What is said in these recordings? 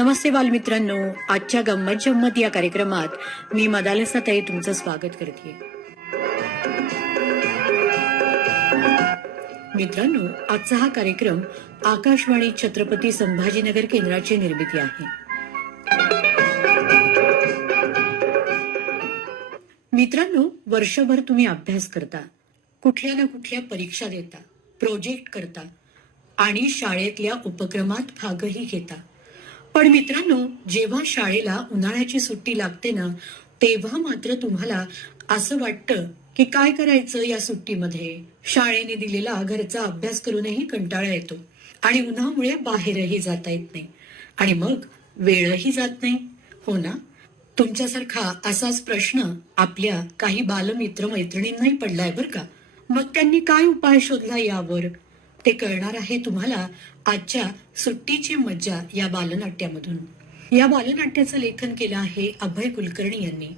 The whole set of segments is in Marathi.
नमस्ते बालमित्रांनो, आजच्या गंमत जम्मत या कार्यक्रमात मी मदालसाताई तुमचं स्वागत करते. मित्रांनो, आजचा हा कार्यक्रम आकाशवाणी छत्रपती संभाजीनगर केंद्राची निर्मिती आहे. मित्रांनो, वर्षभर तुम्ही अभ्यास करता, कुठल्या ना कुठल्या परीक्षा देता, प्रोजेक्ट करता आणि शाळेतल्या उपक्रमात भागही घेता. पण मित्रांनो, जेव्हा शाळेला उन्हाळ्याची सुट्टी लागते ना, तेव्हा मात्र तुम्हाला असं वाटतं की काय करायचं या सुट्टीमध्ये. शाळेने दिलेला घरचा अभ्यास करूनही कंटाळा येतो आणि उन्हामुळे बाहेरही जाता येत नाही आणि मग वेळही जात नाही, हो ना? तुमच्यासारखा असाच प्रश्न आपल्या काही बालमित्र मैत्रिणींनाही पडलाय बरं का. मग त्यांनी काय उपाय शोधला यावर ते कळणार आहे तुम्हाला आजच्या सुट्टीची मज्जा या बालनाट्यामधून. या बालनाट्याचं लेखन केलं आहे अभय कुलकर्णी यांनी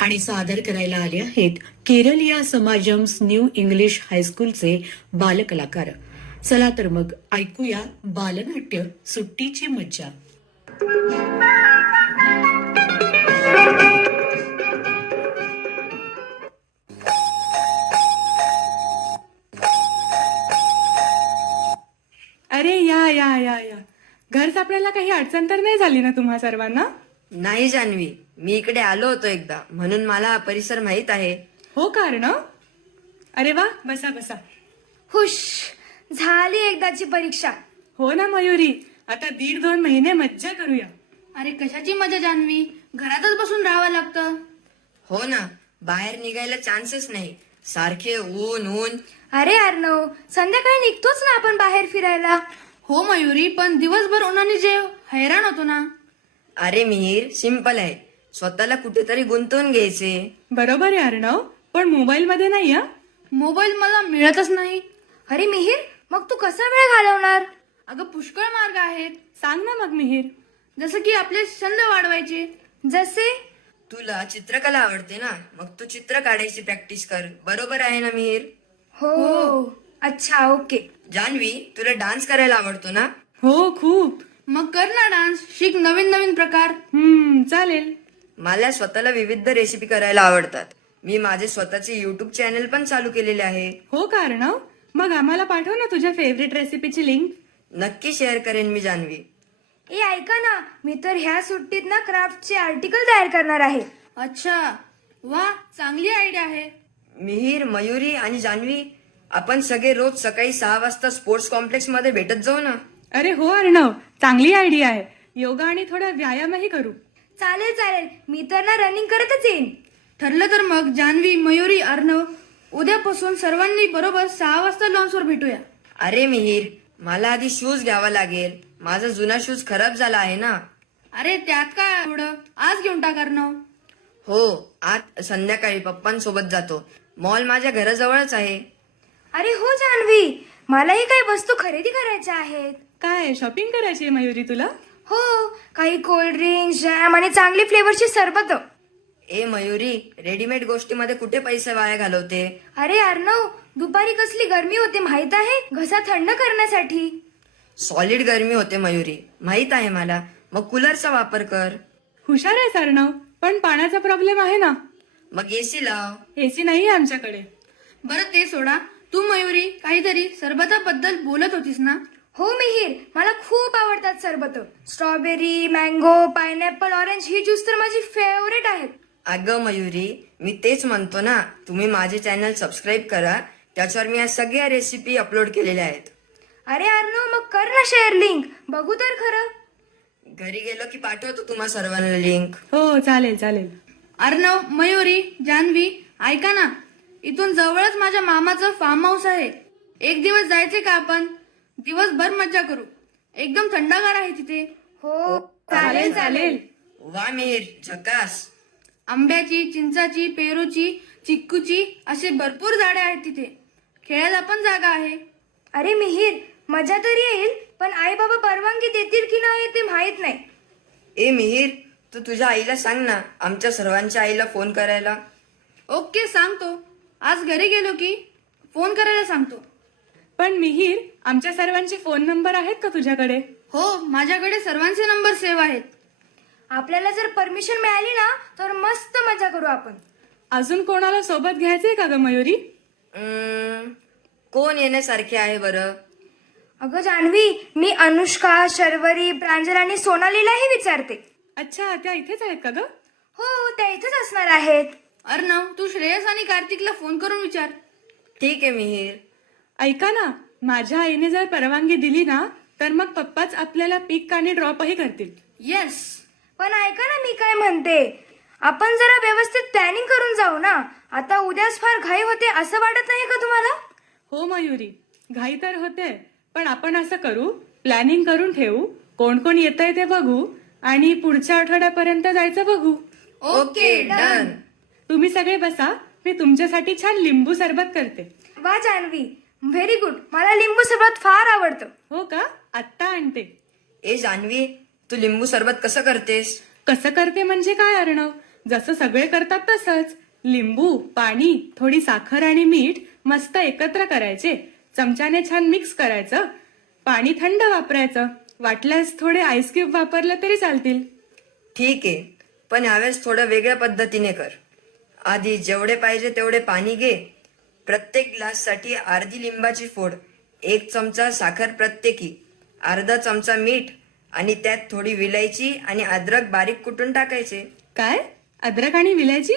आणि सादर करायला आले आहेत केरलिया समाजम्स न्यू इंग्लिश हायस्कूलचे बालकलाकार. चला तर मग ऐकूया बालनाट्य सुट्टीची मज्जा. अरे या या या या घर सापडायला काही अडचण तर नाही झाली ना तुम्हा सर्वांना? नाही जान्हवी, मी इकडे आलो होतो एकदा, म्हणून मला हा परिसर माहित आहे. हो कारण. अरे वा, बसा बसा. हुश, झाली एकदाची परीक्षा. हो ना मयुरी, आता 1.5-2 महिने मज्जा करूया. अरे कशाची मजा जान्हवी, घरातच बसून राहावं लागतं. हो ना, बाहेर निघायला चान्सच नाही, सारखे ऊन ऊन. अरे अर्णव, संध्याकाळी निघतोच ना आपण बाहेर फिरायला. हो मयुरी, पण दिवसभर उन्हाने जे हैराण होतो ना. अरे मिहीर, सिंपल आहे, स्वतःला कुठेतरी गुंतवून घ्यायचे. बरोबर आहे अर्णव, पण मोबाईल मध्ये नाही. मोबाईल मला मिळतच नाही. अरे मिहीर, मग तू कसा वेळ घालवणार? अगं पुष्कळ मार्ग आहेत. सांग ना मग मिहीर. जसं की आपले छंद वाढवायचे. जसे? तुला चित्रकला आवडते ना, मग तू चित्र काढायची प्रॅक्टिस कर. बरोबर आहे ना मिहीर? हो. अच्छा, ओके. जान्हवी, तुला डान्स करायला आवडतो ना? हो, खूप. मग कर ना डान्स, शिक नवीन नवीन प्रकार. चालेल. मला स्वतःला विविध रेसिपी करायला आवडतात. मी माझे स्वतःचे युट्यूब चॅनल पण चालू केलेले आहे. हो का अर्णव, मग आम्हाला पाठव ना तुझ्या फेवरेट रेसिपीची लिंक. नक्की शेअर करेन मी जान्हवी. ए ऐका ना, मी तर ह्या सुट्टीत ना क्राफ्टचे आर्टिकल तयार करणार आहे. अच्छा, वा, चांगली आयडिया आहे. मिहीर, मयुरी आणि जान्हवी, आपण सगळे रोज सकाळी 6 वाजता स्पोर्ट्स कॉम्प्लेक्स मध्ये भेटत जाऊ ना. अरे हो अर्णव, चांगली आयडिया आहे. योगा आणि थोडा व्यायामही करू. चालेल चालेल, मी तर ना रनिंग करतच येईन. ठरलं तर मग जान्हवी, मयुरी, अर्णव, उद्यापासून सर्वांनी बरोबर 6 वाजता लॉन्सवर भेटूया. अरे मिहीर, मला आधी शूज घ्यावा लागेल, माझा जुना शूज खराब झाला आहे ना. अरे त्यात काय एवढं, आज घेऊन टाक अर्णव. हो, आज संध्याकाळी पप्पांसोबत जातो. मॉल माझ्या घराजवळच आहे. अरे हो जान्हवी, मलाही काही वस्तू खरेदी करायच्या आहेत. काय शॉपिंग करायची आहे मयुरी तुला? हो, काही कोल्ड्रिंक, जॅम आणि चांगली फ्लेवरची सरबत. ए मयुरी, रेडीमेड गोष्टीमध्ये कुठे पैसे वाया घालवते? अरे अर्णव, दुपारी कसली गरमी होते माहित आहे, घसा थंड करण्यासाठी. सॉलिड गरमी होते मयुरी, माहित आहे मला. मग कूलरचा वापर कर. हुशार आहे अर्णव, पण पाण्याचा प्रॉब्लेम आहे ना. मग एसी लाव. एसी नाहीये आमच्याकडे. बरं ते सोडा, तू मयुरी काहीतरी सरबताबद्दल बोलत होतीस ना? हो मिहीर, मला खूप आवडतात सरबत. स्ट्रॉबेरी, मँगो, पायनॅपल, ऑरेंज ही ज्यूस तर माझी फेवरेट आहेत. अगं मयुरी, मी तेच म्हणतो ना, तुम्ही माझे चॅनल सबस्क्राईब करा, त्याच्यावर मी या सगळ्या रेसिपी अपलोड केलेल्या आहेत. अरे अर्णव, मग कर ना शेअर लिंक, बघू तर खरं. घरी गेलो की पाठवतो तुम्हा सर्वांना लिंक. हो चालेल चालेल. अर्णव, मयुरी, जान्हवी, ऐका ना, इथून जवळच माझ्या मामाचं फार्म हाऊस आहे. एक दिवस जायचे का आपण? दिवसभर मज्जा करू, एकदम थंडगार आहे तिथे. हो चालेल चालेल. वा मिहीर, झकास. आंब्याची, चिंचाची, पेरूची, चिक्कूची असे भरपूर झाडे आहेत तिथे. खेळायला पण जागा आहे. अरे मिहीर, मजा तरी येईल, पण आई बाबा परवानगी देतील की नाही ते माहित नाही. ए मिहीर, तू तुझ्या आईला सांग ना, आमच्या सर्वांच्या आईला फोन करायला. ओके, सांगतो. आज घरी गेलो की फोन करायला सांगतो. पण मिहीर, आमच्या सर्वांचे फोन नंबर आहेत का तुझ्याकडे? हो, माझ्याकडे सर्वांचे नंबर सेव्ह आहेत. आपल्याला जर परमिशन मिळाली ना तर मस्त मजा करू आपण. अजून कोणाला सोबत घ्यायचंय का ग मयुरी? कोण येण्यासारखे आहे बरं? अगं जान्हवी, मी अनुष्का, शर्वरी, प्रांजल आणि सोनालीलाही विचारते. अच्छा, त्या इथेच आहेत का ग? हो, त्या इथेच असणार आहेत. अर्णव, तू श्रेयस आणि कार्तिकला फोन करून विचार. ठीक आहे मिहीर. ऐका ना, माझ्या आईने जर परवानगी दिली ना तर मग पप्पाच आपल्याला पिक आणि ड्रॉपही करतील. येस. पण ऐका ना, मी काय म्हणते, आपण जरा व्यवस्थित प्लॅनिंग करून जाऊ ना. आता उद्याच फार घाई होते असं वाटत नाही का तुम्हाला? हो मयुरी, घाई तर होते, पण आपण असं करू, प्लॅनिंग करून ठेवू, कोण कोण येतंय ते बघू आणि पुढच्या आठवड्यापर्यंत जायचं बघू. Okay, done. तुम्ही सगळे बसा, मी तुमच्यासाठी छान लिंबू सरबत करते. वा जान्हवी, व्हेरी गुड. मला लिंबू सरबत फार आवडतं. हो का? आत्ता आणते. ए जान्हवी, तू लिंबू सरबत कसं करतेस? कसं करते म्हणजे काय अर्णव? जसं सगळे करतात तसंच. लिंबू, पाणी, थोडी साखर आणि मीठ मस्त एकत्र करायचे, चमच्याने छान मिक्स करायचं, पाणी थंड वापरायचं, वाटल्यास थोडे आईस क्यूब वापरलं तरी चालतील. ठीक आहे, पण यावेळेस थोडं वेगळ्या पद्धतीने कर. आधी जेवढे पाहिजे तेवढे पाणी घे. प्रत्येक ग्लाससाठी अर्धी लिंबाची फोड, 1 चमचा साखर प्रत्येकी, अर्धा चमचा मीठ आणि त्यात थोडी विलायची आणि अद्रक बारीक कुटून टाकायचे. काय? अद्रक आणि विलायची?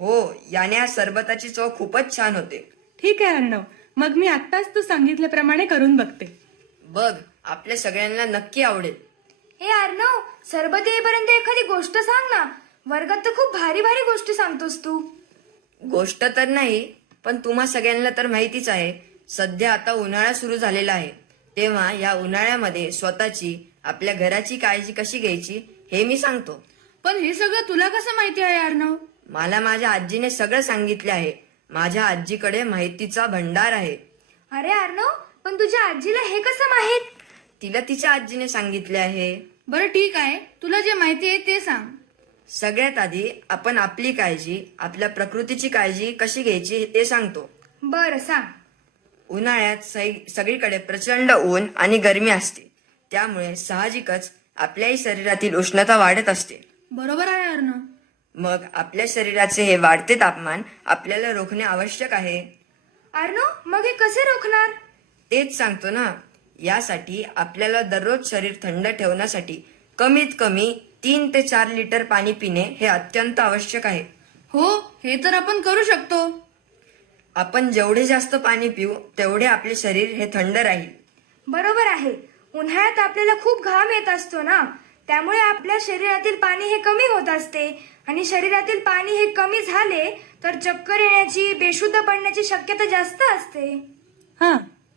हो, याने या सरबताची चव खूपच छान होते. ठीक आहे अर्णव, मग मी आत्ताच तू सांगितल्याप्रमाणे करून बघते. बघ, आपल्या सगळ्यांना नक्की आवडेल. हे अर्णव, सरबत येईपर्यंत एखादी गोष्ट सांग ना. वर्गात तर खूप भारी भारी गोष्टी सांगतोस तू. गोष्ट तर नाही, पण तुम्हा सगळ्यांना तर माहितीच आहे, सध्या आता उन्हाळा सुरू झालेला आहे. तेव्हा या उन्हाळ्यामध्ये स्वतःची, आपल्या घराची काळजी कशी घ्यायची हे मी सांगतो. पण हे सगळं तुला कसं माहिती आहे अर्णव? मला माझ्या आजीने सगळं सांगितले आहे. माझ्या आजीकडे माहितीचा भंडार आहे. अरे अर्णव, पण तुझ्या आजीला हे कसं माहित? तिला तिच्या आजीने सांगितले आहे. बरं ठीक आहे, तुला जे माहिती आहे ते सांग. सगळ्यात आधी आपण आपली काळजी, आपल्या प्रकृतीची काळजी कशी घ्यायची ते सांगतो. बरं, सांग. उन्हाळ्यात सगळीकडे प्रचंड ऊन आणि गरमी असते. त्यामुळे साहजिकच आपल्याही शरीरातील उष्णता वाढत असते. बरोबर आहे अर्णव. मग आपल्या शरीराचे हे वाढते तापमान आपल्याला रोखणे आवश्यक आहे. अर्णव, मग हे कसे रोखणार? तेच सांगतो ना. यासाठी आपल्याला दररोज शरीर थंड ठेवण्यासाठी कमीत कमी 3 ते 4 लिटर पाणी पिणे हे अत्यंत आवश्यक आहे. हो, हे तर आपण करू शकतो. आपण जेवढे जास्त पाणी पिऊ तेवढे आपले शरीर हे थंड राहील. बरोबर आहे. उन्हाळ्यात आपल्याला खूप घाम येत असतो ना, त्यामुळे आपल्या शरीरातील पाणी हे कमी होत असते आणि शरीरातील पाणी हे कमी झाले तर चक्कर येण्याची, बेशुद्ध पडण्याची शक्यता जास्त असते. हा,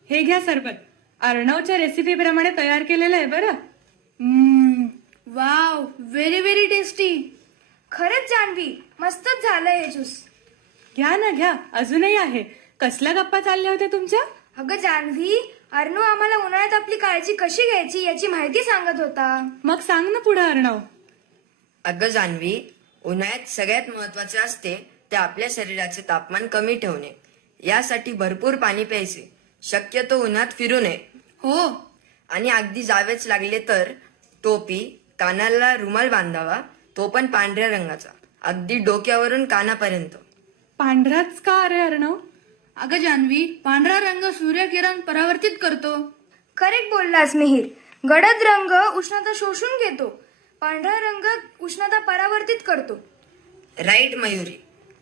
हे घ्या सरबत. अर्णवच्या रेसिपी प्रमाणे तयार केलेलं आहे बरं. Wow, very very tasty. खरंच जान्हवी, मस्तच झालं हे ज्यूस. घ्या ना घ्या, अजूनही आहे. कसल्या गप्पा चालल्या होत्या तुमच्या? अगं जान्हवी, अर्णव आम्हाला उन्हाळ्यात आपली काळजी कशी घ्यायची याची माहिती सांगत होता. मग सांग ना पुढे अर्णव. अगं जान्हवी, उन्हाळ्यात सगळ्यात महत्वाचे असते ते आपल्या शरीराचे तापमान कमी ठेवणे. यासाठी भरपूर पाणी प्यायचे, शक्यतो उन्हात फिरू नये. हो. आणि अगदी जावेच लागले तर टोपी, कानाला रुमाल बांधावा, तो पण पांढऱ्या रंगाचा, अगदी डोक्यावरून कानापर्यंत. पांढराच का अरे अर्णव? अगं जान्हवी, पांढरा रंग सूर्यकिरण परावर्तित करतो. करेक्ट बोललास मिहीर. गडद रंग उष्णता शोषून घेतो, पांढरा रंग उष्णता परावर्तित करतो. राईट मयुरी.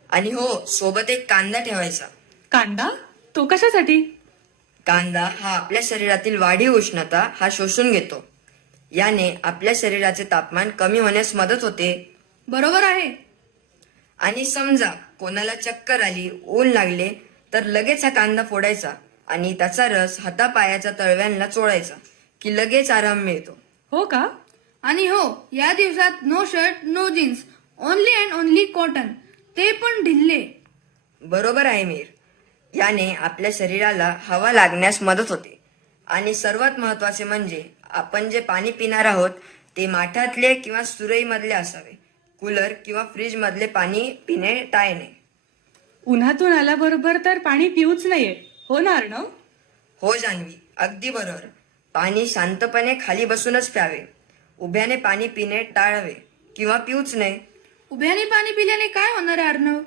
आणि हो, सोबत एक कांदा ठेवायचा. कांदा? तो कशासाठी? कांदा हा आपल्या शरीरातील वाढीव उष्णता हा शोषून घेतो. याने आपल्या शरीराचे तापमान कमी होण्यास मदत होते. बरोबर आहे. आणि समजा कोणाला चक्कर आली, ऊन लागले तर लगेच हा कांदा फोडायचा आणि त्याचा रस हातापायाच्या तळव्यांना चोळायचा की लगेच आराम मिळतो. हो का? आणि हो, या दिवसात no shirt, no jeans, only and only cotton, ते पण ढिल्ले. बरोबर आहे मीर. याने आपल्या शरीराला हवा लागण्यास मदत होते. आणि सर्वात महत्वाचे म्हणजे आपण जे पाणी पिणार आहोत ते माठातले किंवा सुरईमधले असावे. कूलर किंवा फ्रीज मधले पाणी पिणे टाळणे. उन्हातून आल्याबरोबर तर पाणी पिऊच नाहीये, हो ना अर्णव? हो जान्हवी, अगदी बरोबर. पाणी शांतपणे खाली बसूनच प्यावे. उभ्याने पाणी पिणे टाळावे किंवा पिऊच नये. उभ्याने पाणी पिल्याने काय होणार आहे अर्णव?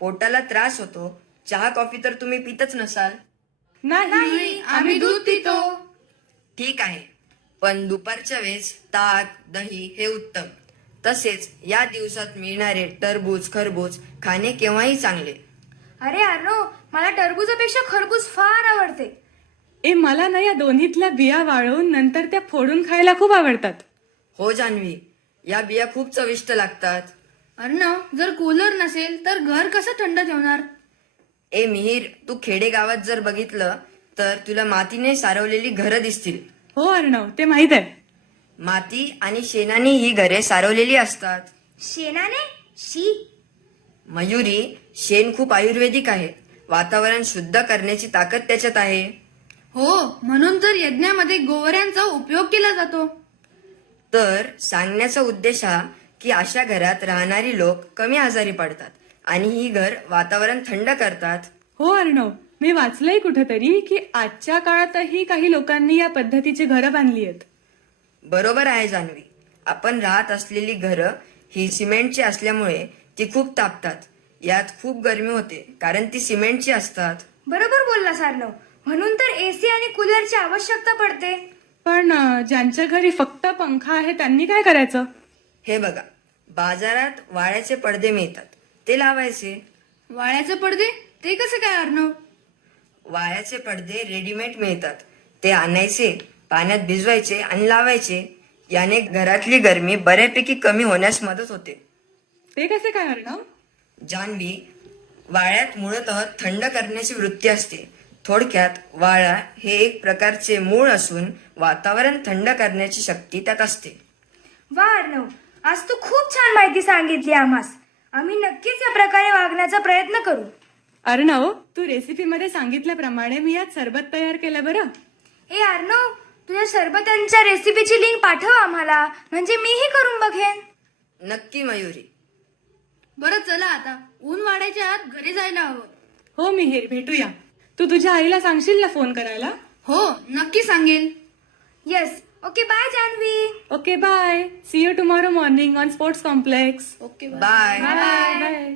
पोटाला त्रास होतो. चहा कॉफी तर तुम्ही पितच नसाल. नाही. आम्ही दूध पितो. ठीक आहे, पण दुपारच्या वेळेस ताक दही हे उत्तम. तसेच या दिवसात मिळणारे टरबूज खरबूज खाणे केव्हाही चांगले. अरे अर्णव, मला टरबूजापेक्षा खरबूज फार आवडते. ए मला ना या दोन्हीतल्या बिया वाळवून नंतर त्या फोडून खायला खूप आवडतात. हो जान्हवी, या बिया खूप चविष्ट लागतात. अर्णव, जर कूलर नसेल तर घर कसं थंड ठेवणार? ए मिहीर, तू खेडेगावात जर बघितलं तर तुला मातीने सारवलेली घरं दिसतील. हो अर्णव, ते माहित आहे. माती आणि शेणाने ही घरे सारवलेली असतात. शेणाने? शी. मयुरी, शेण खूप आयुर्वेदिक आहे. वातावरण शुद्ध करण्याची ताकद त्याच्यात आहे. हो, म्हणून तर यज्ञामध्ये गोवऱ्यांचा उपयोग केला जातो. तर सांगण्याचा उद्देश हा की अशा घरात राहणारी लोक कमी आजारी पडतात आणि ही घर वातावरण थंड करतात. हो अर्णव, मी वाचलंय कुठेतरी की आजच्या काळातही काही लोकांनी या पद्धतीची घरं बांधली आहेत. बरोबर आहे जान्हवी. आपण राहत असलेली घरं ही सिमेंटची असल्यामुळे ती खूप तापतात. यात खूप गरमी होते कारण ती सिमेंटची असतात. बरोबर बोललास अर्णव. म्हणून तर एसी आणि कूलरची आवश्यकता पडते. पण ज्यांच्या घरी फक्त पंखा आहे त्यांनी काय करायचं? हे बघा, बाजारात वाळ्याचे पडदे मिळतात, ते लावायचे. वाळ्याचे पडदे ते कसं काय अर्णव? वाळ्याचे पडदे रेडीमेड मिळतात, ते आणायचे, पाण्यात भिजवायचे आणि लावायचे. याने घरातली गरमी बऱ्यापैकी कमी होण्यास मदत होते. ते कसे काय अर्णव? जान्हवी, वाळ्यात मूळतः थंड करण्याची वृत्ती असते. थोडक्यात वाळा हे एक प्रकारचे मूळ असून वातावरण थंड करण्याची शक्ती त्यात असते. वा अर्णव, आज तू खूप छान माहिती सांगितली आम्हास. आम्ही नक्कीच या प्रकारे वागण्याचा प्रयत्न करू. अर्णव, तू रेसिपीमध्ये सांगितल्याप्रमाणे मी यात सरबत तयार केलं बरं. ए अर्णव, तुझ्या सरबतांच्या रेसिपीची लिंक पाठव आम्हाला, म्हणजे मीही करून बघेन. नक्की मयुरी. बरं चला आता, ऊन वाढायच्या आत घरी जायला हवं. हो मिहीर, भेटूया. तू तुझ्या आईला सांगशील ना फोन करायला? हो, नक्की सांगेल. Yes. Okay, bye Janhavi. Okay bye. See you tomorrow morning on sports complex. Okay bye. Bye bye.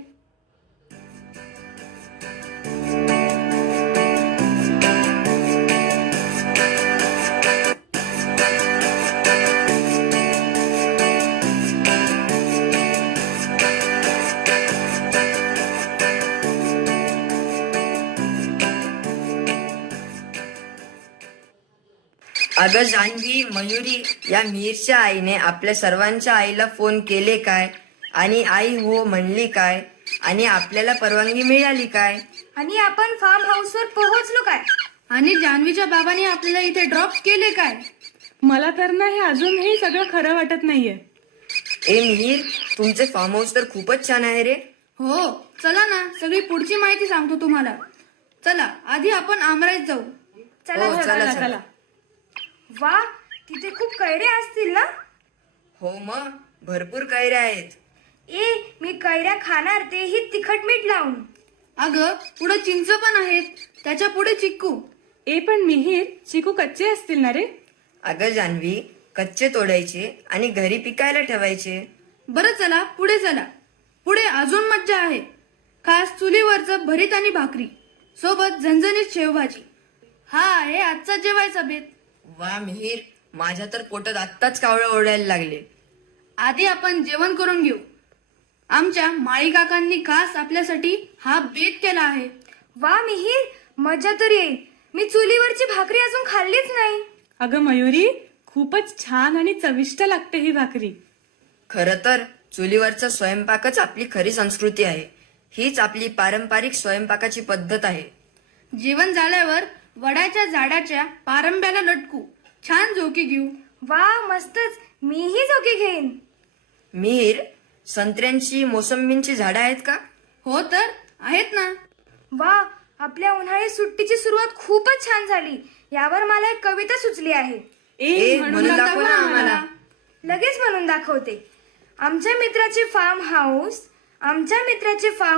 अगं जान्हवी, मयुरी, या मीरच्या आईने आपल्या सर्वांच्या आईला फोन केले काय आणि आई हो म्हणली काय आणि आपल्याला परवानगी मिळाली काय? आणि आपण फार्म हाऊसवर पोहोचलो काय? आणि जान्हवीच्या बाबांनी आपल्याला इथे ड्रॉप केले काय? मला तर ना हे अजूनही सगळं खरं वाटत नाहीये. ए मिहीर, तुमचे फार्म हाऊस तर खूपच छान आहे रे. हो, चला ना, सगळी पुढची माहिती सांगतो तुम्हाला. चला, आधी आपण आमराईत जाऊ. चला हो, चला. चला. चला. वा, तिथे खूप कैऱ्या असतील ना? हो मग, भरपूर कैऱ्या आहेत. ए, मी कैऱ्या खाणार, तेही तिखट मीठ लावून. अगं, पुढे चिंच पण आहेत, त्याच्या पुढे चिक्कू. ए पण मिहीर, चिकू कच्चे असतील ना रे? अगं जान्हवी, कच्चे तोडायचे आणि घरी पिकायला ठेवायचे. बरं चला, पुढे चला. पुढे अजून मज्जा आहे. खास चुलीवरचं भरीत आणि भाकरी सोबत झणझणीत शेवभाजी. हा आहे आजचा जेवायचा बेत. वा मिहीर, माझ्या तर पोटात आत्ताच कावळं ओढायला लागले. आधी आपण जेवण करून घेऊ. आमच्या माळी काकांनी खास आपल्यासाठी हा बेत केला आहे. वा मिहीर, मजा तर येईल. मी चुलीवरची भाकरी अजून खाल्लीच नाही. अगं मयुरी, खूपच छान आणि चविष्ट लागते ही भाकरी. खरं तर चुलीवरचा स्वयंपाकच आपली खरी संस्कृती आहे. हीच आपली पारंपरिक स्वयंपाकाची पद्धत आहे. जेवण झाल्यावर वडाच्या झाडाच्या पारंब्याला लटकू, छान झोकी घेऊ. वा, मस्तच. मीही झोके घेईन. मिहीर, संत्र्यांची मोसंबींची झाडं आहेत का? हो तर आहेत ना. वा, आपल्या उन्हाळी सुट्टीची सुरुवात खूपच छान झाली. यावर मला एक कविता सुचली आहे. ए, म्हणून दाखव ना आम्हाला. लगेच म्हणून दाखवते. आमच्या मित्राचे फार्म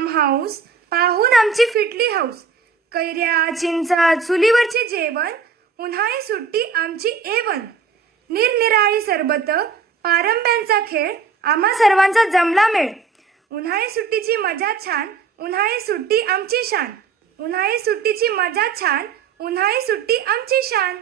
हाऊस पाहून आमची फिटली हाऊस. कैऱ्या, चिंचा, चुलीवरचे जेवण, उन्हाळी सुट्टी आमची A1. निरनिराळी सरबत, पारंब्यांचा खेळ, आम्हा सर्वांचा जमला मेळ. उन्हाळी सुट्टीची मजा छान, उन्हाळी सुट्टी आमची शान. उन्हाळी सुट्टीची मजा छान, उन्हाळी सुट्टी आमची शान.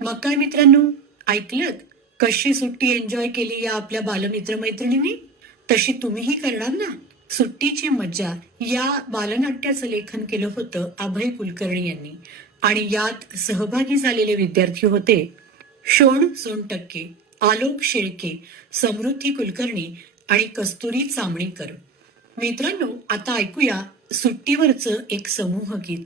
मग काय मित्रांनो, ऐकलत कशी सुट्टी एन्जॉय केली या आपल्या बालमित्र मैत्रिणींनी? तशी तुम्हीही करणार ना? सुट्टीची मज्जा या बालनाट्याचं लेखन केलं होतं अभय कुलकर्णी यांनी आणि यात सहभागी झालेले विद्यार्थी होते शोण सोनटक्के, आलोक शेळके, समृद्धी कुलकर्णी आणि कस्तुरी चामणीकर. मित्रांनो, आता ऐकूया सुट्टीवरचं एक समूह गीत.